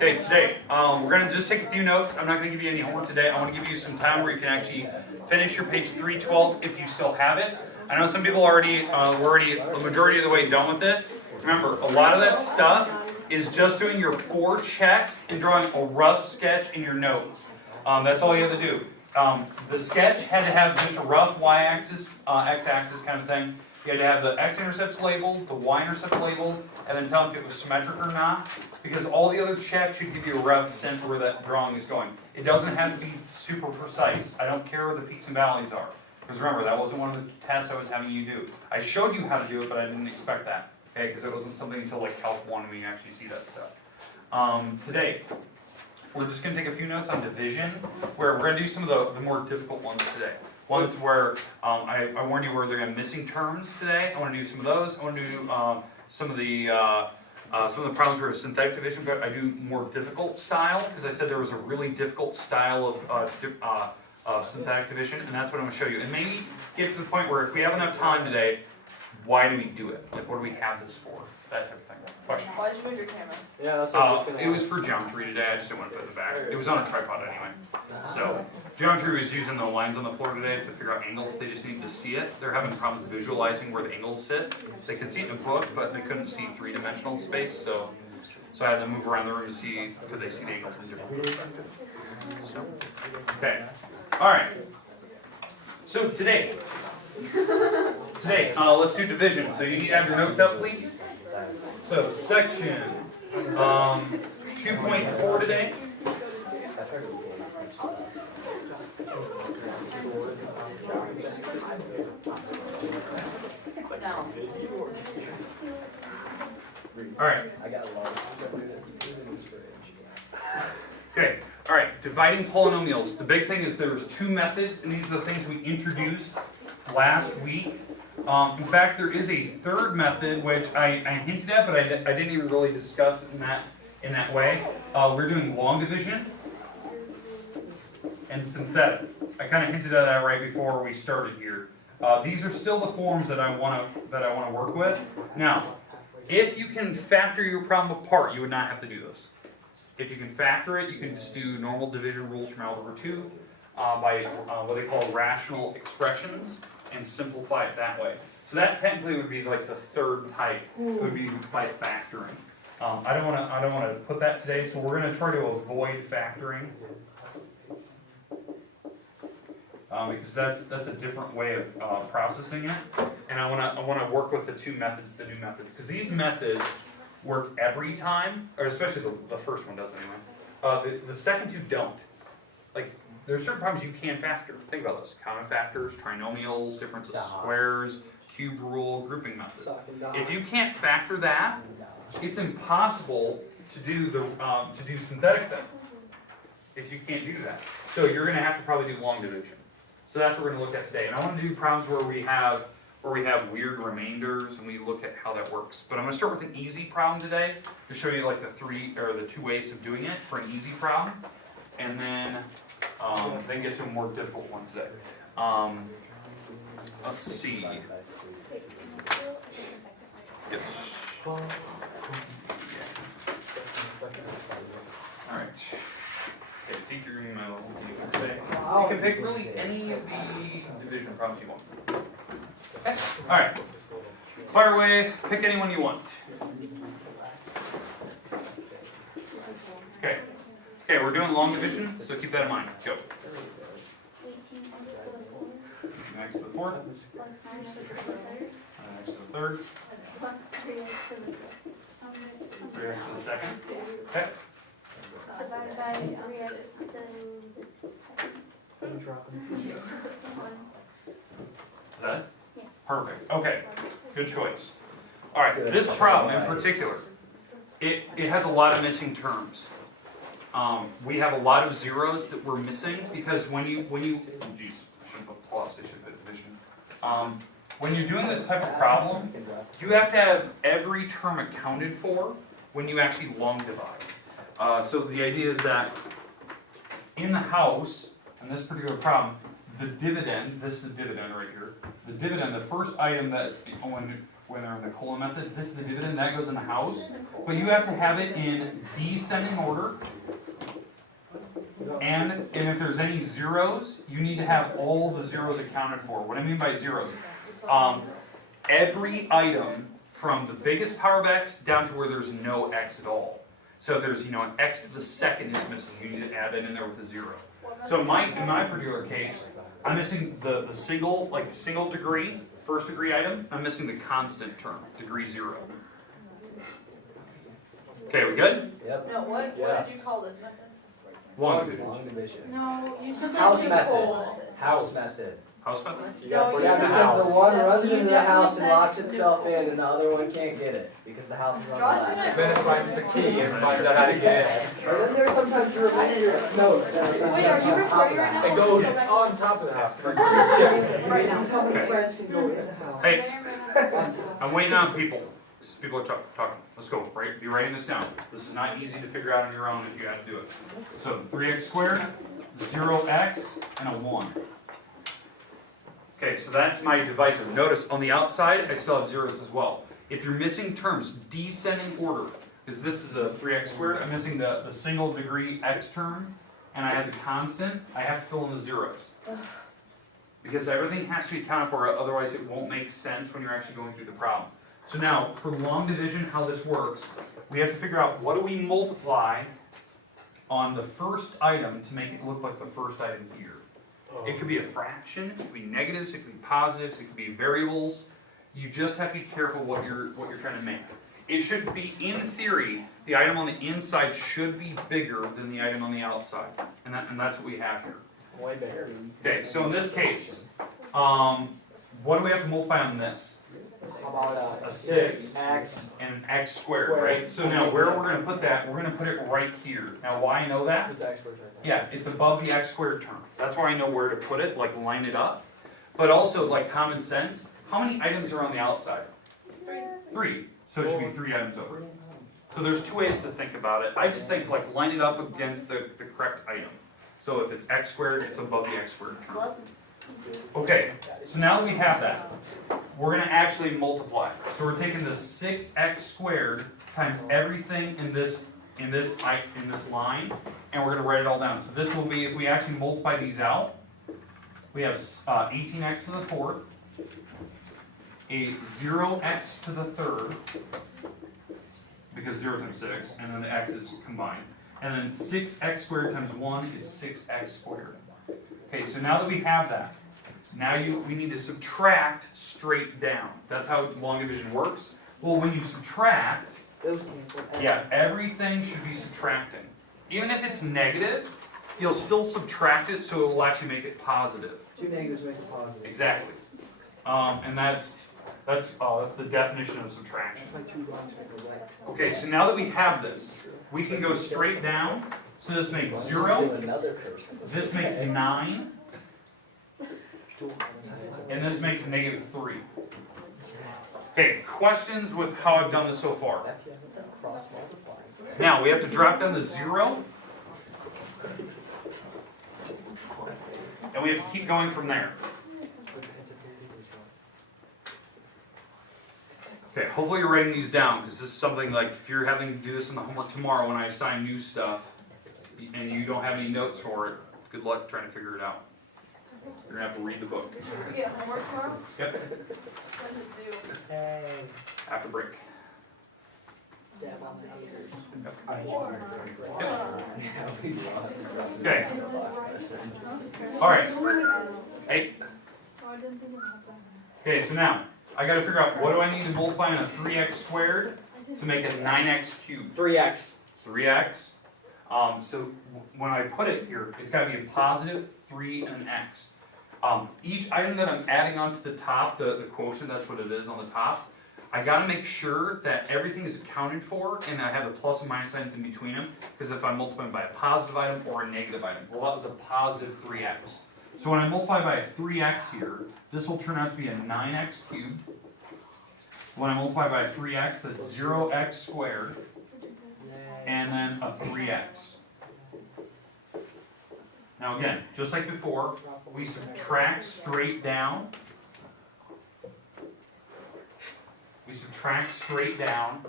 Okay, today we're going to just take a few notes. I'm not going to give you any homework today. I want to give you some time where you can actually finish your page 312 if you still have it. I know some people were already the majority of the way done with it. Remember, a lot of that stuff is just doing your 4 checks and drawing a rough sketch in your notes. That's all you have to do. The sketch had to have just a rough y-axis, x-axis kind of thing. You had to have the x-intercepts labeled, the y-intercept labeled, and then tell them if it was symmetric or not. Because all the other checks should give you a rough sense of where that drawing is going. It doesn't have to be super precise. I don't care where the peaks and valleys are. Because remember, that wasn't one of the tests I was having you do. I showed you how to do it, but I didn't expect that. Okay, because it wasn't something until like Calc 1 when you actually see that stuff. Today, we're just going to take a few notes on division, where we're going to do some of the more difficult ones today. Ones where I warned you where they're going to missing terms today. I want to do some of those. I want to do some of the problems where synthetic division, but I do more difficult style, because I said there was a really difficult style of synthetic division, and that's what I'm going to show you. And maybe get to the point where if we have enough time today, why do we do it? Like, what do we have this for? That type of thing. Question? Why did you move your camera? Yeah, that's what I was It was for geometry today. I just didn't want to put it in the back. It was on a tripod anyway. So geometry was using the lines on the floor today to figure out angles. They just needed to see it. They're having problems visualizing where the angles sit. They could see it in the book, but they couldn't see 3-dimensional space. So I had to move around the room to see, could they see the angle from a different perspective. So, okay. All right. So today, let's do division. So you need to have your notes up, please. So section 2.4 today. All right. Okay. All right. Dividing polynomials. The big thing is there's 2 methods, and these are the things we introduced last week. In fact, there is a 3rd method which I hinted at, but I didn't even really discuss in that way. We're doing long division and synthetic. I kind of hinted at that right before we started here. These are still the forms that I want to work with. Now, if you can factor your problem apart, you would not have to do this. If you can factor it, you can just do normal division rules from Algebra 2 by what they call rational expressions, and simplify it that way. So that technically would be like the 3rd type. It would be by factoring. I don't want to put that today, so we're going to try to avoid factoring because that's a different way of processing it. And I want to work with the 2 methods, the new methods, because these methods work every time, or especially the first one does anyway. The second 2 don't. Like, there's certain problems you can't factor. Think about this: common factors, trinomials, difference of squares, cube rule, grouping methods. If you can't factor that, it's impossible to do synthetic then. If you can't do that, so you're going to have to probably do long division. So that's what we're going to look at today. And I want to do problems where we have weird remainders, and we look at how that works. But I'm going to start with an easy problem today to show you like the 2 ways of doing it for an easy problem, and then get to a more difficult one today. Let's see. Yep. All right. Okay, take your email. You can pick really any of the division problems you want. Okay. All right. Fire away. Pick any one you want. Okay. Okay, we're doing long division, so keep that in mind. Go. Next to the 4th. Next to the 3rd. 3x to the 2nd. Okay. Divided by 3x to the 2nd. Is that it? Perfect. Okay. Good choice. All right. This problem in particular. It has a lot of missing terms. We have a lot of zeros that we're missing because when you, oh geez, I shouldn't put plus, I should put division. When you're doing this type of problem, you have to have every term accounted for when you actually long divide. So the idea is that in the house, in this particular problem, the dividend, this is the dividend right here, the dividend, the first item that's, when they're in the colon method, this is the dividend, that goes in the house, but you have to have it in descending order, and if there's any zeros, you need to have all the zeros accounted for. What I mean by zeros, every item from the biggest power of x down to where there's no x at all. So if there's, an x to the second is missing, you need to add that in there with a zero. So in my particular case, I'm missing the single degree, first degree item. I'm missing the constant term, degree 0. Okay, we good? Yep. No, what did you call this method? Long division. Long division. No, you said House something method. cool. House method. House method? You gotta put No, it you in the said- house. Because the one runs You into the definitely house and said locks you itself could- in, and the other one can't get it because the house is on the Josh, left. you Then it finds the key and finds out how to get it. But then there's sometimes you remember your notes. that are Wait, are you recording right now? It goes on top of the house. Like, yeah. Right now. How many friends can go in the house? Hey, I'm waiting on people. People are talking. Let's go. Right? Be writing this down. This is not easy to figure out on your own if you had to do it. So 3x squared, 0x, and a 1. Okay, so that's my divisor. Notice on the outside, I still have zeros as well. If you're missing terms, descending order, because this is a 3x squared, I'm missing the single degree x term, and I have the constant, I have to fill in the zeros. Because everything has to be accounted for, otherwise it won't make sense when you're actually going through the problem. So now, for long division, how this works, we have to figure out what do we multiply on the first item to make it look like the first item here. It could be a fraction, it could be negatives, it could be positives, it could be variables. You just have to be careful what you're trying to make. It should be, in theory, the item on the inside should be bigger than the item on the outside. And that's what we have here. Way bigger. Okay, so in this case, what do we have to multiply on this? How about A 6 X? and an x squared, right? So now where we're going to put that, we're going to put it right here. Now why I know that? What's X squared right now? Yeah, it's above the x squared term. That's why I know where to put it, like line it up. But also, like common sense, how many items are on the outside? 3. So it should be 3 items over. So there's 2 ways to think about it. I just think like line it up against the correct item. So if it's x squared, it's above the x squared term. Okay, so now that we have that, we're going to actually multiply. So we're taking the 6x squared times everything in this line, and we're going to write it all down. So this will be, if we actually multiply these out, we have 18x to the 4th, a 0x to the 3rd, because 0 times 6, and then the x's combined. And then 6x squared times 1 is 6x squared. Okay, so now that we have that, now we need to subtract straight down. That's how long division works. Well, when you subtract, yeah, everything should be subtracting. Even if it's negative, you'll still subtract it, so it will actually make it positive. 2 negatives make a positive. Exactly. And that's the definition of subtraction. That's why 2 wrongs make a right. Okay, so now that we have this, we can go straight down. So this makes 0, this makes 9, and this makes negative 3. Okay, questions with how I've done this so far? Now, we have to drop down to 0, and we have to keep going from there. Okay, hopefully you're writing these down, because this is something like, if you're having to do this in the homework tomorrow when I assign new stuff, and you don't have any notes for it, good luck trying to figure it out. You're going to have to read the book. Do we get homework tomorrow? Yep, When does it due? Hey. after break. Dab on the haters. Okay. All right. Hey. Okay, so now, I got to figure out what do I need to multiply on a 3x squared to make a 9x cubed. 3x. 3x. So when I put it here, it's got to be a positive 3 and an x. Each item that I'm adding onto the top, the quotient, that's what it is on the top, I gotta make sure that everything is accounted for and I have the plus and minus signs in between them, because if I'm multiplying by a positive item or a negative item, well, that was a positive 3x. So when I multiply by a 3x here, this will turn out to be a 9x cubed. When I multiply by a 3x, that's 0x squared, and then a 3x. Now again, just like before, we subtract straight down. We subtract straight down,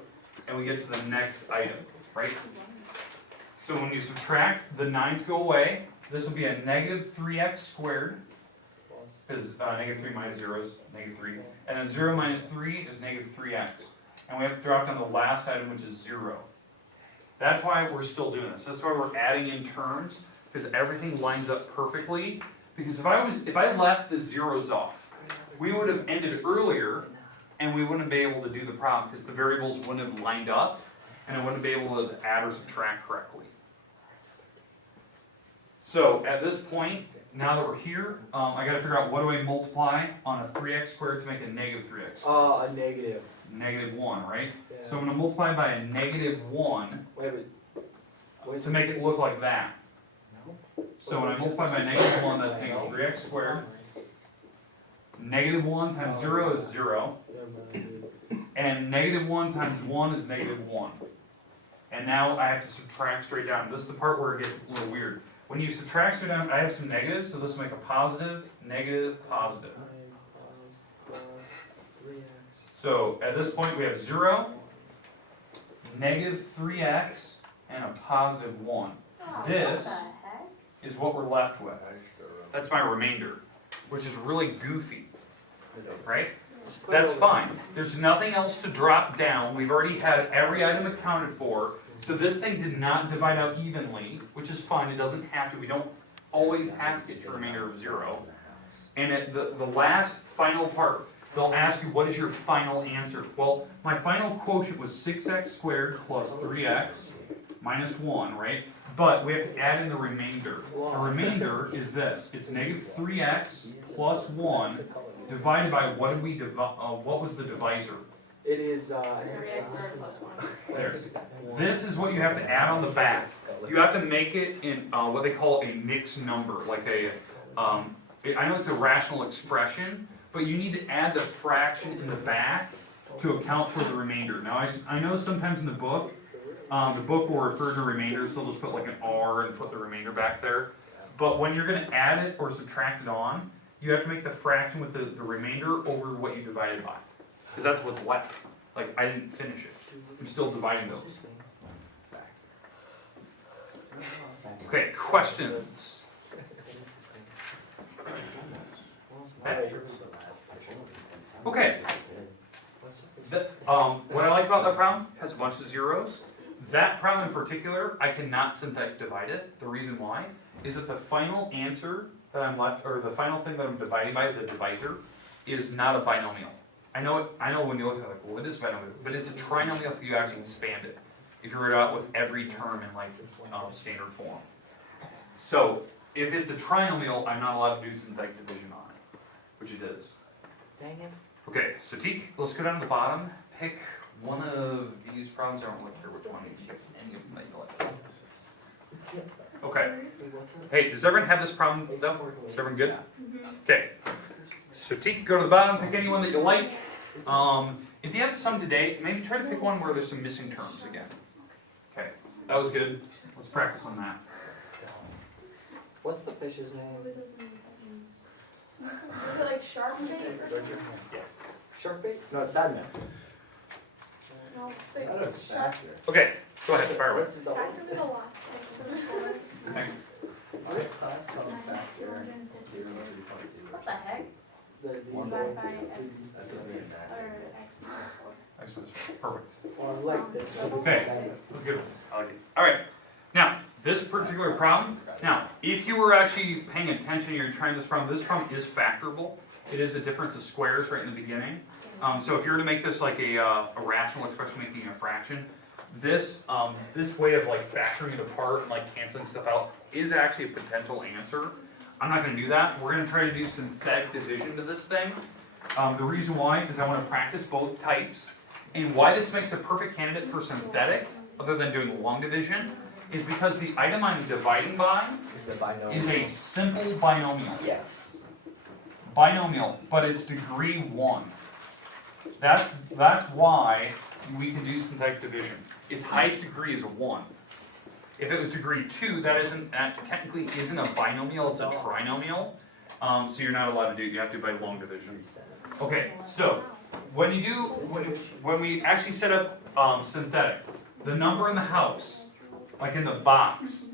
and we get to the next item, right? So when you subtract, the 9's go away. This will be a negative 3x squared, because negative 3 minus 0 is negative 3. And then 0 minus 3 is negative 3x. And we have to drop down the last item, which is 0. That's why we're still doing this. That's why we're adding in terms, because everything lines up perfectly. Because if I left the zeros off, we would have ended earlier, and we wouldn't be able to do the problem, because the variables wouldn't have lined up, and I wouldn't be able to add or subtract correctly. So at this point, now that we're here, I got to figure out what do I multiply on a 3x squared to make a negative 3x squared. A negative. Negative 1, right? Yeah. So I'm going to multiply by a negative 1 to make it look like that. So when I multiply by negative 1, that's negative 3x squared. Negative 1 times 0 is 0. And negative 1 times 1 is negative 1. And now I have to subtract straight down. This is the part where it gets a little weird. When you subtract straight down, I have some negatives, so this will make a positive, negative, positive. So at this point we have 0, negative 3x, and a positive 1. This is what we're left with. That's my remainder, which is really goofy, right? That's fine. There's nothing else to drop down. We've already had every item accounted for. So this thing did not divide out evenly, which is fine. It doesn't have to. We don't always have to get to a remainder of 0. And at the last final part, they'll ask you, what is your final answer? Well, my final quotient was 6x squared plus 3x minus 1, right? But we have to add in the remainder. The remainder is this. It's negative 3x plus 1 divided by what did we what was the divisor? It is 3x squared plus 1. There. This is what you have to add on the back. You have to make it in what they call a mixed number, like a, I know it's a rational expression, but you need to add the fraction in the back to account for the remainder. Now, I know sometimes in the book will refer to remainder, so they'll just put like an R and put the remainder back there. But when you're going to add it or subtract it on, you have to make the fraction with the remainder over what you divided by. Because that's what's left. Like, I didn't finish it. I'm still dividing those. Okay, questions? Okay. What I like about that problem has a bunch of zeros. That problem in particular, I cannot synthetic divide it. The reason why is that the final answer that I'm left, or the final thing that I'm dividing by, the divisor, is not a binomial. I know when you look at it, like, well, it is binomial, but it's a trinomial if you actually expand it. If you write it out with every term in like standard form. So if it's a trinomial, I'm not allowed to do synthetic division on it, which it is. Dang it. Okay, so Teak, let's go down to the bottom. Pick one of these problems. I don't really care which one. You can pick any of them that you like. Okay. Hey, does everyone have this problem though? Is everyone good? Okay. So Teak, go to the bottom, pick any one that you like. If you have some today, maybe try to pick one where there's some missing terms again. Okay, that was good. Let's practice on that. What's the fish's name? Is it like shark bait or something? Shark bait? No, it's salmon. No, but shark. Okay, go ahead, fire away. What's the Back to the lot. Next. What the heck? Divide by x, or x minus 4. X minus 4. Perfect. Well, I like this. Okay, that's a good one. I like it. All right. Now, this particular problem. Now, if you were actually paying attention, you're trying this problem is factorable. It is a difference of squares right in the beginning. So if you were to make this like a rational expression making a fraction, this way of like factoring it apart and like canceling stuff out is actually a potential answer. I'm not going to do that. We're going to try to do synthetic division to this thing. The reason why is I want to practice both types. And why this makes a perfect candidate for synthetic, other than doing long division, is because the item I'm dividing by The binomial. is a simple binomial. Yes. Binomial, but it's degree 1. That's why we can do synthetic division. Its highest degree is a 1. If it was degree 2, that technically isn't a binomial, it's a trinomial. So you're not allowed to do it. You have to do it by long division. Okay, so when we actually set up synthetic, the number in the house, like in the box,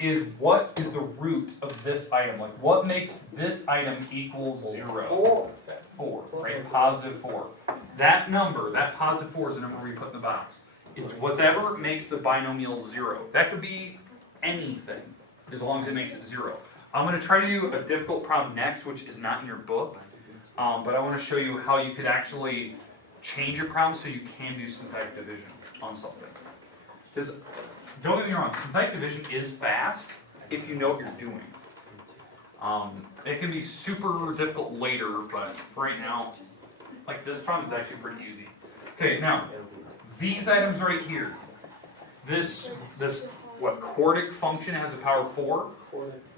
is what is the root of this item? Like what makes this item equal 0? 4, right? Positive 4. That number, that positive 4 is the number we put in the box. It's whatever makes the binomial 0. That could be anything, as long as it makes it 0. I'm going to try to do a difficult problem next, which is not in your book, but I want to show you how you could actually change your problem so you can do synthetic division on something. Because, don't get me wrong, synthetic division is fast if you know what you're doing. It can be super difficult later, but right now, like this problem is actually pretty easy. Okay, now, these items right here, this quartic function has a power 4.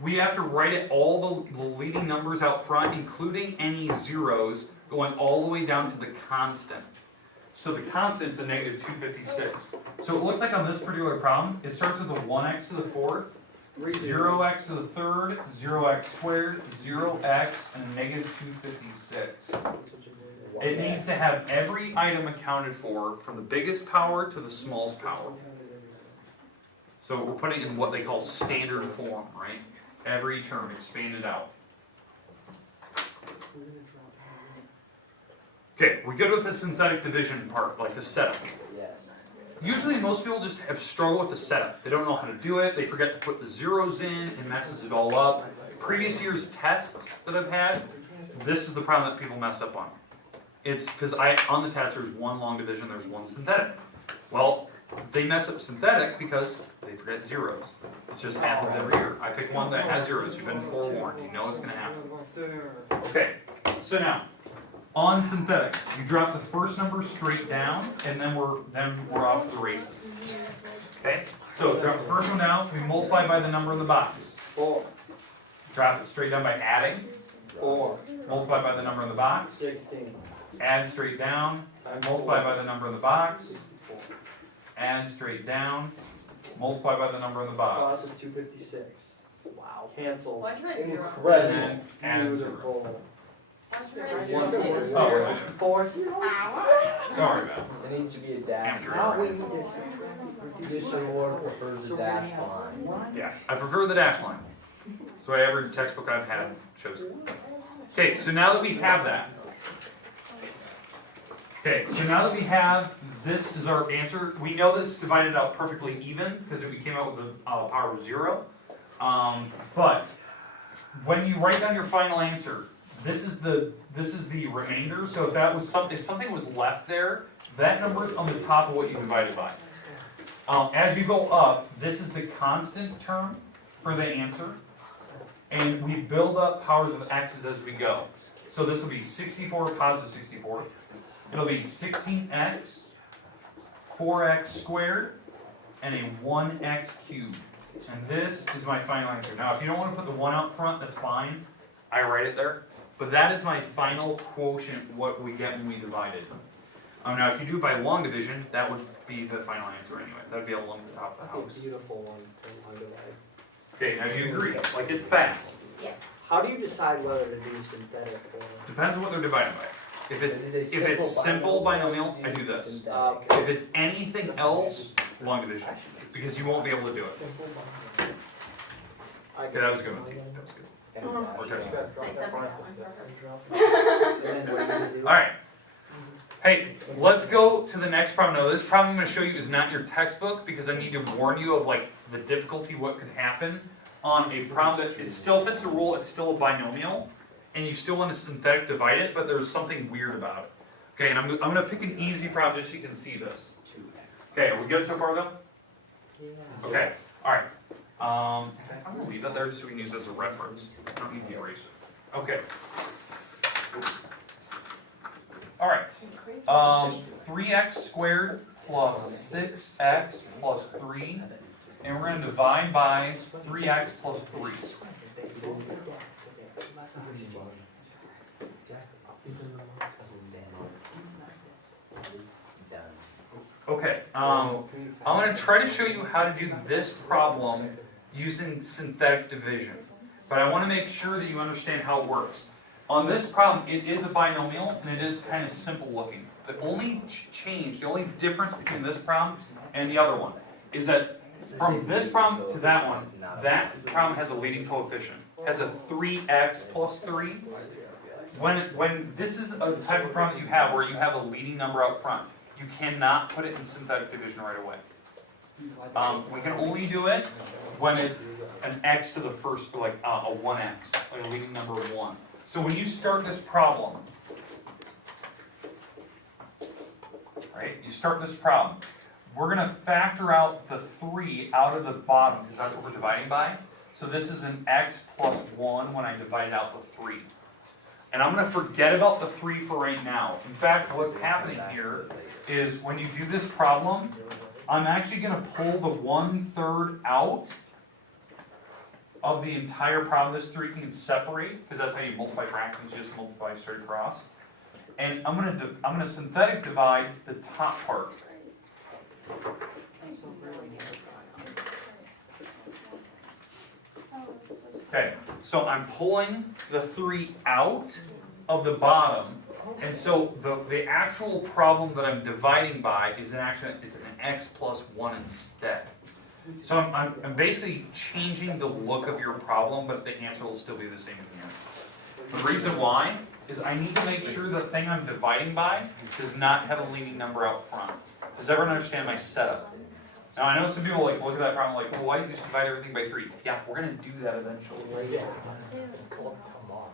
We have to write it all the leading numbers out front, including any zeros, going all the way down to the constant. So the constant is a negative 256. So it looks like on this particular problem, it starts with a 1x to the 4th, 0x to the 3rd, 0x squared, 0x, and a negative 256. It needs to have every item accounted for, from the biggest power to the smallest power. So we're putting it in what they call standard form, right? Every term expanded out. Okay, we go with the synthetic division part, like the setup. Yes. Usually most people just have struggled with the setup. They don't know how to do it, they forget to put the zeros in, it messes it all up. Previous year's tests that I've had, this is the problem that people mess up on. It's because on the test there's one long division, there's one synthetic. Well, they mess up synthetic because they forget zeros. It just happens every year. I pick one that has zeros. You've been forewarned. You know it's going to happen. Okay, so now, on synthetic, you drop the first number straight down, and then we're off to the races. Okay, so drop the first one down. We multiply by the number in the box. 4. Drop it straight down by adding. 4. Multiply by the number in the box. 16. Add straight down. Multiply by the number in the box. Add straight down, multiply by the number in the box. Positive 256. Wow. Cancels. Why'd you write 0? Incredible. And then add a 0. Beautiful. Why'd you write 0? Oh, 4. don't worry about it. There needs to be a dash. Amateur Now we error. need to addition or prefers the dash line. Yeah, I prefer the dash line. So every textbook I've had shows it. Okay, so now that we have that. Okay, so now that we have, this is our answer. We know this divided out perfectly even because we came out with a power of 0. But when you write down your final answer, this is the remainder. So if something was left there, that number is on the top of what you divided by. As you go up, this is the constant term for the answer, and we build up powers of x's as we go. So this will be 64 positive 64. It'll be 16x, 4x squared, and a 1x cubed. And this is my final answer. Now, if you don't want to put the 1 out front, that's fine. I write it there. But that is my final quotient, what we get when we divide it. Now, if you do it by long division, that would be the final answer anyway. That would be along the top of the house. Beautiful one. Long divide. Okay, now do you agree? Like, it's fast. Yeah. How do you decide whether to do synthetic or? Depends on what they're divided by. If it's It is a if it's simple binomial, I do this. synthetic. If it's anything else, long division, because you won't be able to do it. Okay, that was a good one, T. That was good. Or touch. Except for that one. All right. Hey, let's go to the next problem. Now, this problem I'm going to show you is not your textbook because I need to warn you of like the difficulty, what could happen on a problem that it still fits the rule. It's still a binomial, and you still want to synthetic divide it, but there's something weird about it. Okay, and I'm going to pick an easy problem just so you can see this. Okay, are we good so far though? Okay, all right. I'm going to leave that there so we can use it as a reference. I don't need the eraser. Okay. All right. 3x squared plus 6x plus 3, and we're going to divide by 3x plus 3. Okay, I'm going to try to show you how to do this problem using synthetic division, but I want to make sure that you understand how it works. On this problem, it is a binomial, and it is kind of simple looking. The only change, the only difference between this problem and the other one is that from this problem to that problem has a leading coefficient, has a 3x plus 3. When this is a type of problem that you have where you have a leading number out front, you cannot put it in synthetic division right away. We can only do it when it's an x to the first, like a 1x, like a leading number of 1. So when you start this problem, right, you start this problem, we're going to factor out the 3 out of the bottom because that's what we're dividing by. So this is an x plus 1 when I divide out the 3. And I'm going to forget about the 3 for right now. In fact, what's happening here is when you do this problem, I'm actually going to pull the 1/3 out of the entire problem. This 3 can separate because that's how you multiply fractions, you just multiply straight across. And I'm going to synthetic divide the top part. Okay, so I'm pulling the 3 out of the bottom, and so the actual problem that I'm dividing by is an x plus 1 instead. So I'm basically changing the look of your problem, but the answer will still be the same in the end. The reason why is I need to make sure the thing I'm dividing by does not have a leading number out front. Does everyone understand my setup? Now I know some people look at that problem like, well, why don't you just divide everything by 3? Yeah, we're going to do that eventually. It's called tomorrow.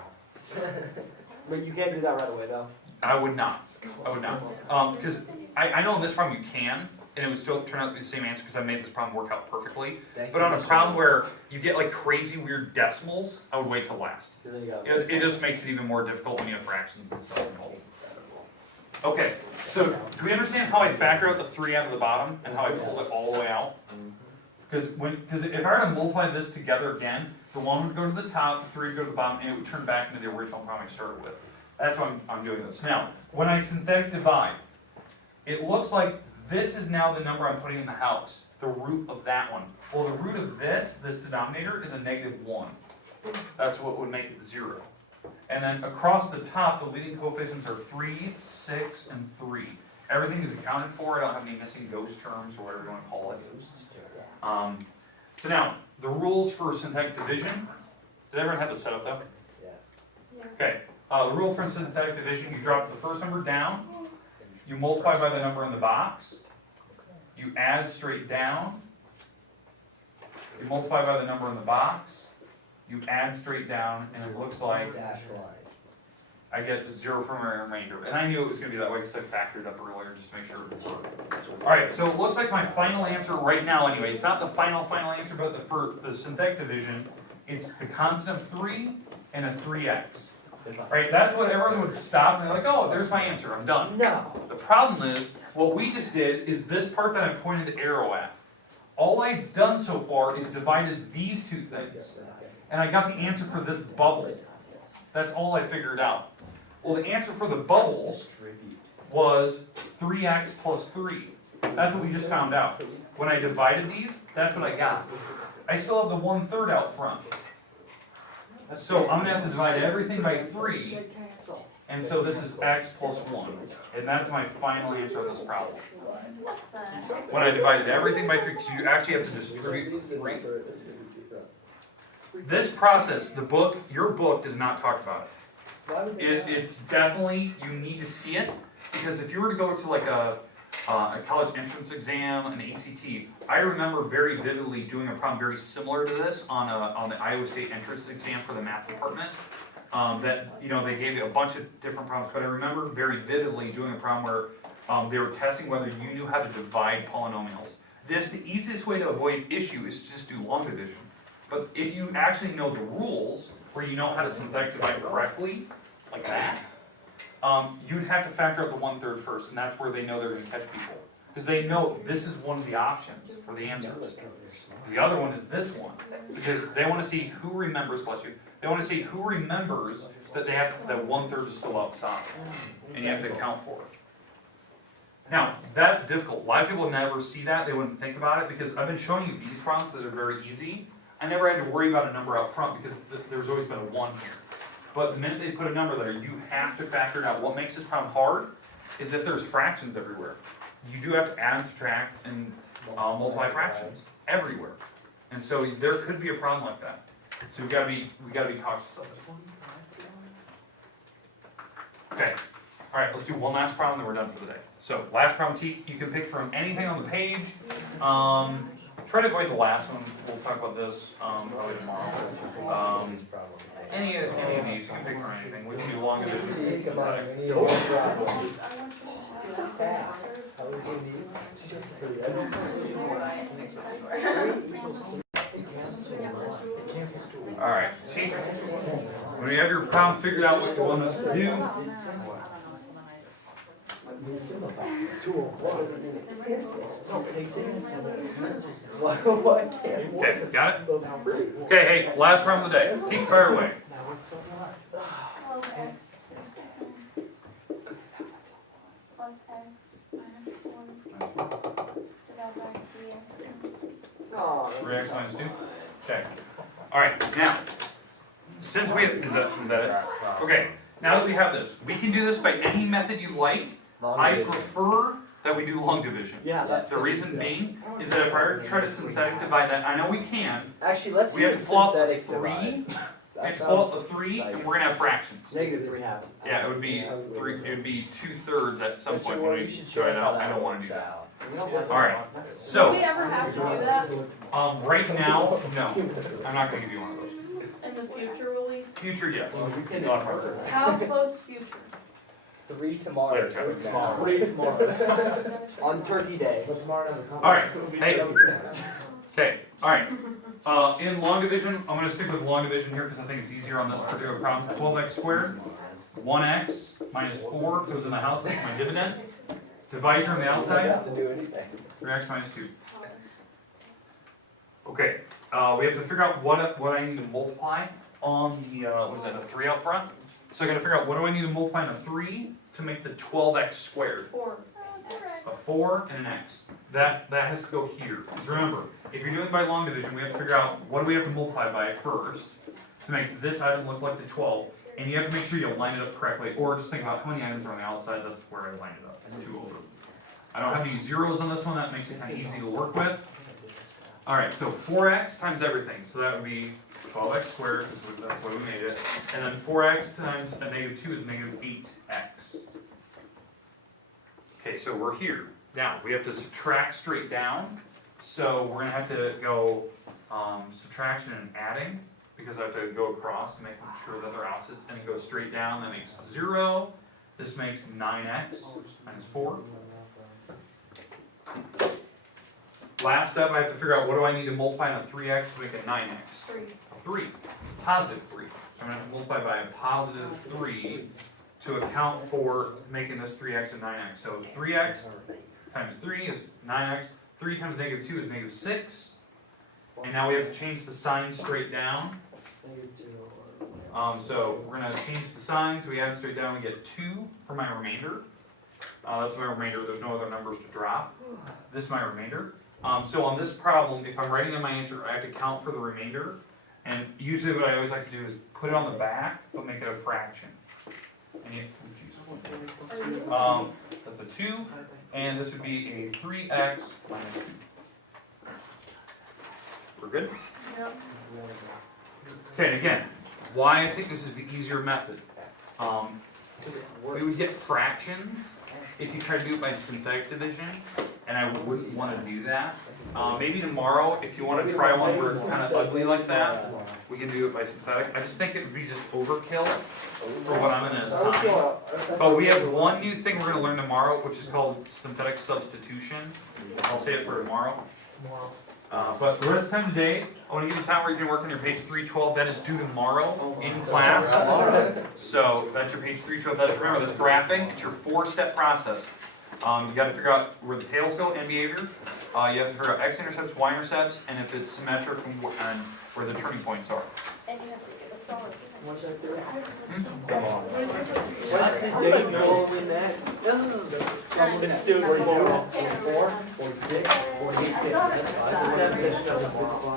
But you can't do that right away, though. I would not. Because I know in this problem you can, and it would still turn out to be the same answer because I made this problem work out perfectly. But on a problem where you get like crazy weird decimals, I would wait till last. It just makes it even more difficult when you have fractions and stuff involved. Okay, so do we understand how I factor out the 3 out of the bottom and how I pulled it all the way out? Because if I were to multiply this together again, the 1 would go to the top, the 3 would go to the bottom, and it would turn back into the original problem I started with. That's why I'm doing this. Now, when I synthetic divide, it looks like this is now the number I'm putting in the house, the root of that one. Well, the root of this denominator, is a -1. That's what would make it 0. And then across the top, the leading coefficients are 3, 6, and 3. Everything is accounted for. I don't have any missing ghost terms or whatever you want to call it. So now, the rules for synthetic division. Did everyone have this set up though? Yes. Okay. The rule for synthetic division, you drop the first number down, you multiply by the number in the box, you add straight down, you multiply by the number in the box, you add straight down, and it looks like Dash line. I get 0 from my remainder. And I knew it was going to be that way because I factored up earlier just to make sure it worked. Alright, so it looks like my final answer right now anyway, it's not the final answer, but for the synthetic division, it's the constant of 3 and a 3x. Right, that's what everyone would stop and they're like, oh, there's my answer, I'm done. No. The problem is, what we just did is this part that I pointed the arrow at. All I've done so far is divided these two things. And I got the answer for this bubble. That's all I figured out. Well, the answer for the bubble was 3x plus 3. That's what we just found out. When I divided these, that's what I got. I still have the 1/3 out front. So I'm going to have to divide everything by 3. And so this is x plus 1. And that's my final answer of this problem. When I divided everything by 3, because you actually have to distribute 3. This process, your book does not talk about it. It's definitely, you need to see it, because if you were to go to like a college entrance exam, an ACT, I remember very vividly doing a problem very similar to this on the Iowa State entrance exam for the math department. They gave you a bunch of different problems, but I remember very vividly doing a problem where they were testing whether you knew how to divide polynomials. The easiest way to avoid issue is to just do long division. But if you actually know the rules, where you know how to synthetic divide correctly, like that, you'd have to factor out the 1/3 first, and that's where they know they're going to catch people. Because they know this is one of the options for the answers. The other one is this one, because they want to see who remembers, bless you, they want to see who remembers that they have, that 1/3 is still outside, and you have to account for it. Now, that's difficult. A lot of people never see that, they wouldn't think about it, because I've been showing you these problems that are very easy. I never had to worry about a number out front, because there's always been a 1 here. But the minute they put a number there, you have to factor it out. What makes this problem hard is if there's fractions everywhere. You do have to add and subtract and multiply fractions everywhere. And so there could be a problem like that. So we gotta be cautious of it. Okay. All right, let's do one last problem, then we're done for the day. So, last problem, T, you can pick from anything on the page. Try to avoid the last one. We'll talk about this probably tomorrow. Any of these, you can pick from anything. We can do long division. All right, see, when you have your problem figured out what you want us to do, okay, got it? Okay, hey, last problem of the day. Team, fire away. 12x plus x minus 4 divided by 3x minus 2. 3x minus 2? Okay. All right, now, since we have, is that it? Okay, now that we have this, we can do this by any method you like. I prefer that we do long division. Yeah, that's The reason being is that if I were to try to synthetic divide that, I know we can. actually let's We have see to pull out the synthetic 3. divide. We have to pull out the 3, and we're gonna have fractions. -3/2. Yeah, it would be 3. It would be 2/3 at some point when we try it out. I don't want to do that. All right. Do So, we ever have to do that? right now, no, I'm not gonna give you one of those. In the future, will we? Future, yes. Not How close future? 3 tomorrow. Later, Kevin. 3 tomorrow. On Turkey Day. All right. Hey. Okay. All right. In long division, I'm going to stick with long division here because I think it's easier on this particular problem. 12x squared, 1x minus 4 goes in the house. That's my dividend. Divisor on the I don't outside, have to do anything. 3x minus 2. Okay. We have to figure out what I need to multiply on the what is that? A 3 out front. So I got to figure out what do I need to multiply on a 3 to make the 12x squared. 4. A 4 and an x. That has to go here. So remember, if you're doing by long division, we have to figure out what do we have to multiply by first to make this item look like the 12. And you have to make sure you line it up correctly, or just think about how many items are on the outside. That's where I lined it up. It's 2 over. I don't have any zeros on this one. That makes it kind of easy to work with. All right, so 4x times everything. So that would be 12x squared, because that's why we made it. And then 4x times a -2 is -8x. Okay, so we're here. Now, we have to subtract straight down. So we're going to have to go subtraction and adding, because I have to go across and make sure that they're opposites. And it goes straight down. That makes 0. This makes 9x minus 4. Last step, I have to figure out what do I need to multiply on a 3x to make a 9x. 3. Positive 3. So I'm going to have to multiply by a positive 3 to account for making this 3x and 9x. So 3x times 3 is 9x. 3 times -2 is -6. And now we have to change the sign straight down. So we're going to change the signs. We add straight down. We get 2 for my remainder. That's my remainder. There's no other numbers to drop. This is my remainder. So on this problem, if I'm writing in my answer, I have to count for the remainder. And usually what I always like to do is put it on the back, but make it a fraction. And you, that's a 2, and this would be a 3x minus 2. We're good? Yep. Okay, and again, why I think this is the easier method. We would get fractions if you try to do it by synthetic division, and I wouldn't want to do that. Maybe tomorrow, if you want to try one where it's kind of ugly like that, we can do it by synthetic. I just think it would be just overkill for what I'm going to assign. But we have one new thing we're going to learn tomorrow, which is called synthetic substitution. I'll say it for tomorrow. But the rest of the time today, I want to give you time where you can work on your page 312. That is due tomorrow in class. So that's your page 312. That's, remember, that's graphing. It's your 4-step process. You got to figure out where the tails go and behavior. You have to figure out x-intercepts, y-intercepts, and if it's symmetric and where the turning points are. And you have to get a smaller percentage. What's the date following that? It's still 44, 46, 48, that's fine. Definition of a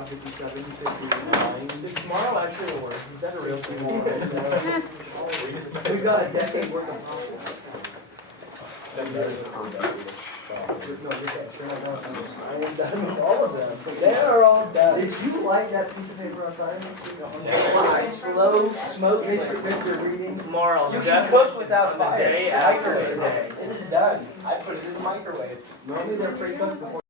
57, 59. This tomorrow actually will work. Is that a real thing? We've got a decade worth of possible. I am done with all of them. They are all done. Did you light that piece of paper on fire? Why? Slow smoke, Mr. Reading. Tomorrow, You can cook without on the fire. day after the Microwave. day. It is done. I put it in the microwave. Normally they're pre-cooked before.